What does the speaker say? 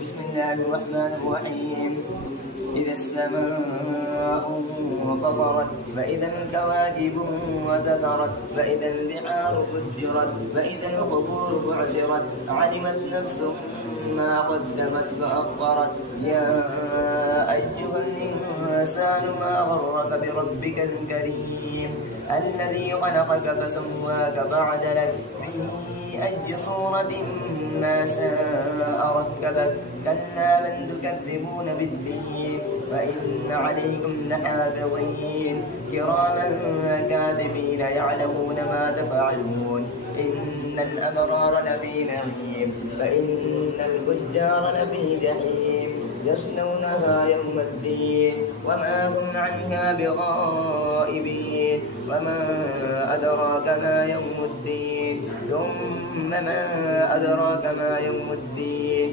بسم الله الرحمن الرحيم. إذا السماء انفطرت فإذا الكواكب انتثرت فإذا البحار فجرت فإذا القبور بعثرت علمت نفس ما قدمت فأخرت. يا أيها الإنسان ما غرك بربك الكريم الذي خلقك فسواك فعدلك في أي صورة ما شاء ركبك. كلا بل تكذبون بالدين وإن عليكم لحافظين كراما كاتبين يعلمون ما تفعلون. إن الأبرار لفي نعيم وإن الفجار لفي جحيم يصلونها يوم الدين وما هم عنها بغائبين. وما أدراك ما يوم الدين ثم ما أدراك ما يوم الدين